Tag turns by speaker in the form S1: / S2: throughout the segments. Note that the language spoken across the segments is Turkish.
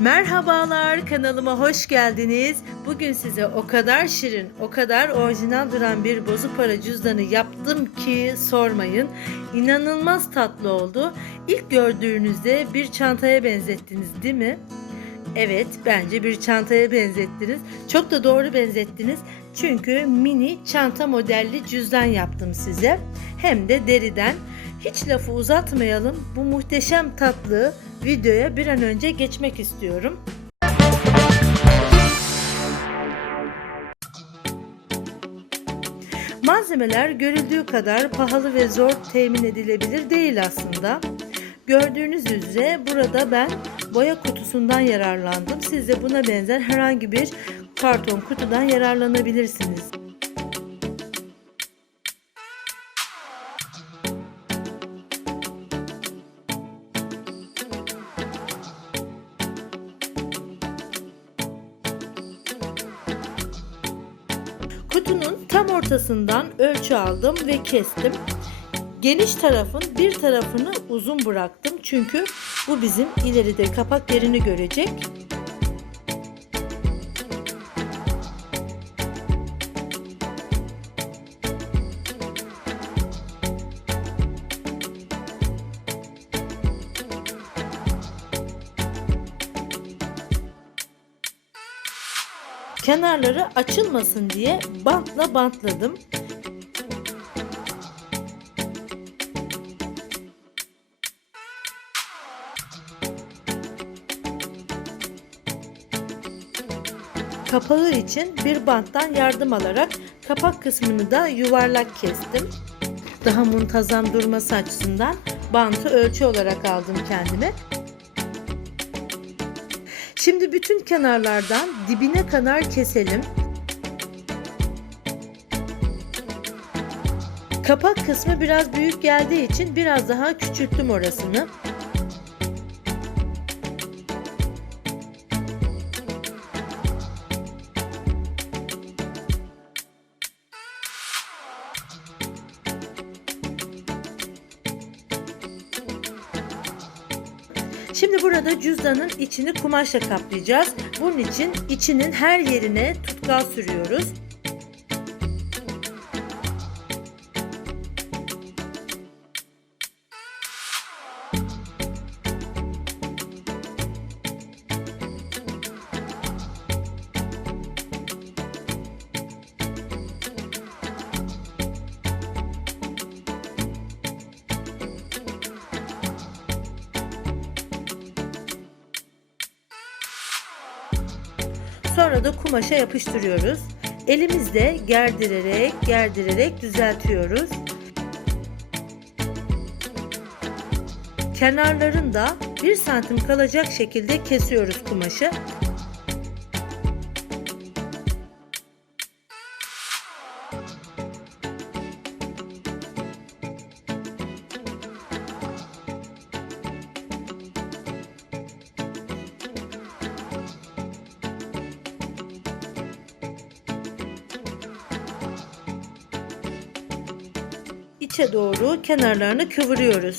S1: Merhabalar kanalıma hoş geldiniz. Bugün size o kadar şirin, o kadar orijinal duran bir bozuk para cüzdanı yaptım ki sormayın. İnanılmaz tatlı oldu. İlk gördüğünüzde bir çantaya benzettiniz değil mi? Evet, bence bir çantaya benzettiniz. Çok da doğru benzettiniz. Çünkü mini çanta modelli cüzdan yaptım size. Hem de deriden. Hiç lafı uzatmayalım. Bu muhteşem tatlı videoya bir an önce geçmek istiyorum. Malzemeler görüldüğü kadar pahalı ve zor temin edilebilir değil aslında. Gördüğünüz üzere burada ben boya kutusundan yararlandım. Siz de buna benzer herhangi bir karton kutudan yararlanabilirsiniz. Ortasından ölçü aldım ve kestim. Geniş tarafın bir tarafını uzun bıraktım çünkü bu bizim ileride kapak yerini görecek. Kenarları açılmasın diye bantla bantladım. Kapağı için bir banttan yardım alarak kapak kısmını da yuvarlak kestim. Daha muntazam durması açısından bantı ölçü olarak aldım kendime. Şimdi bütün kenarlardan dibine kadar keselim. Kapak kısmı biraz büyük geldiği için biraz daha küçülttüm orasını. Şimdi burada cüzdanın içini kumaşla kaplayacağız. Bunun için içinin her yerine tutkal sürüyoruz. Sonra da kumaşa yapıştırıyoruz. Elimizle gerdirerek gerdirerek düzeltiyoruz. Kenarlarında 1 santim kalacak şekilde kesiyoruz kumaşı. İçe doğru kenarlarını kıvırıyoruz.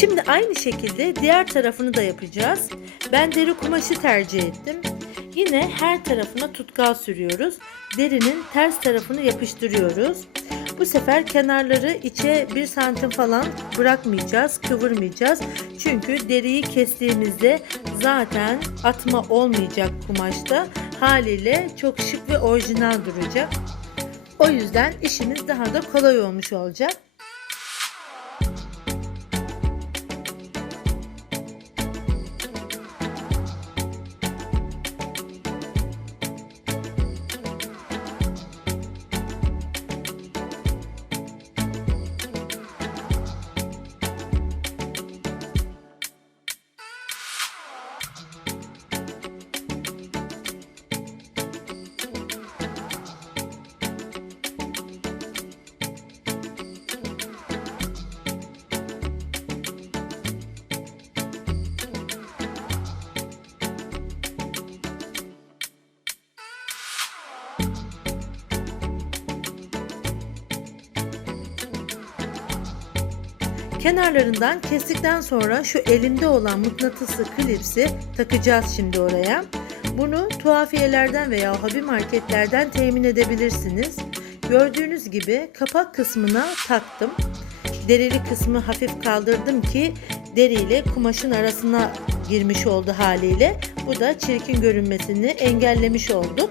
S1: Şimdi aynı şekilde diğer tarafını da yapacağız. Ben deri kumaşı tercih ettim. Yine her tarafına tutkal sürüyoruz. Derinin ters tarafını yapıştırıyoruz. Bu sefer kenarları içe 1 santim falan bırakmayacağız, kıvırmayacağız. Çünkü deriyi kestiğimizde zaten atma olmayacak kumaşta. Haliyle çok şık ve orijinal duracak. O yüzden işimiz daha da kolay olmuş olacak. Kenarlarından kestikten sonra şu elimde olan mıknatıslı klipsi takacağız şimdi oraya. Bunu tuhafiyelerden veya hobi marketlerden temin edebilirsiniz. Gördüğünüz gibi kapak kısmına taktım. Derili kısmı hafif kaldırdım ki deriyle kumaşın arasına girmiş oldu haliyle. Bu da çirkin görünmesini engellemiş olduk.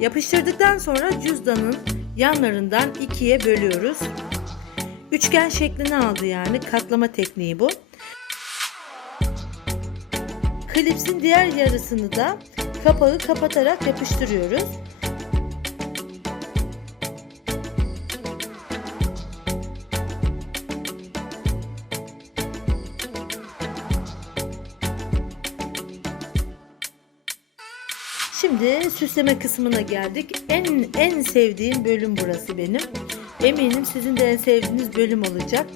S1: Yapıştırdıktan sonra cüzdanın yanlarından ikiye bölüyoruz. Üçgen şeklini aldı yani katlama tekniği bu. Klipsin diğer yarısını da kapağı kapatarak yapıştırıyoruz. Şimdi süsleme kısmına geldik. En en sevdiğim bölüm burası benim. Eminim sizin de en sevdiğiniz bölüm olacak.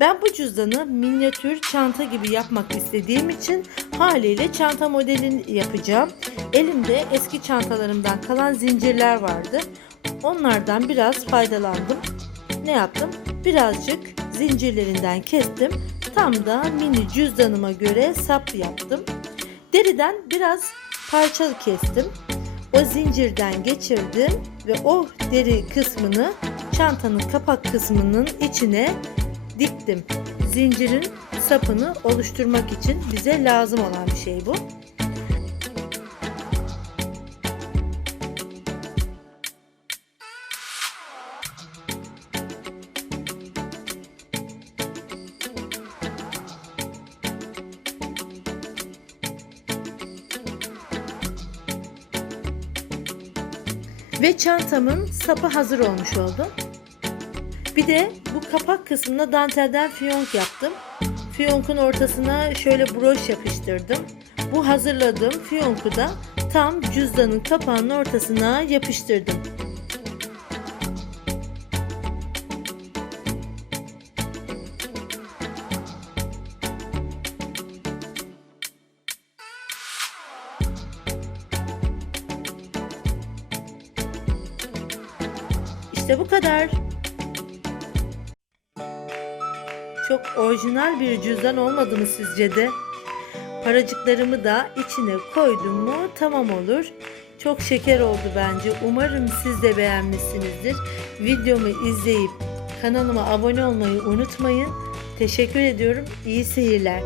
S1: Ben bu cüzdanı minyatür çanta gibi yapmak istediğim için haliyle çanta modelini yapacağım. Elimde eski çantalarımdan kalan zincirler vardı. Onlardan biraz faydalandım. Ne yaptım? Birazcık zincirlerinden kestim. Tam da mini cüzdanıma göre sap yaptım. Deriden biraz parçalı kestim. O zincirden geçirdim ve o deri kısmını çantanın kapak kısmının içine diktim. Zincirin sapını oluşturmak için bize lazım olan bir şey bu. Ve çantamın sapı hazır olmuş oldu. Bir de bu kapak kısmına dantelden fiyonk yaptım. Fiyonkun ortasına şöyle broş yapıştırdım. Bu hazırladığım fiyonku da tam cüzdanın kapağının ortasına yapıştırdım. İşte bu kadar. Çok orijinal bir cüzdan olmadı mı sizce de? Paracıklarımı da içine koydum mu tamam olur. Çok şeker oldu bence. Umarım siz de beğenmişsinizdir. Videomu izleyip kanalıma abone olmayı unutmayın. Teşekkür ediyorum. İyi seyirler.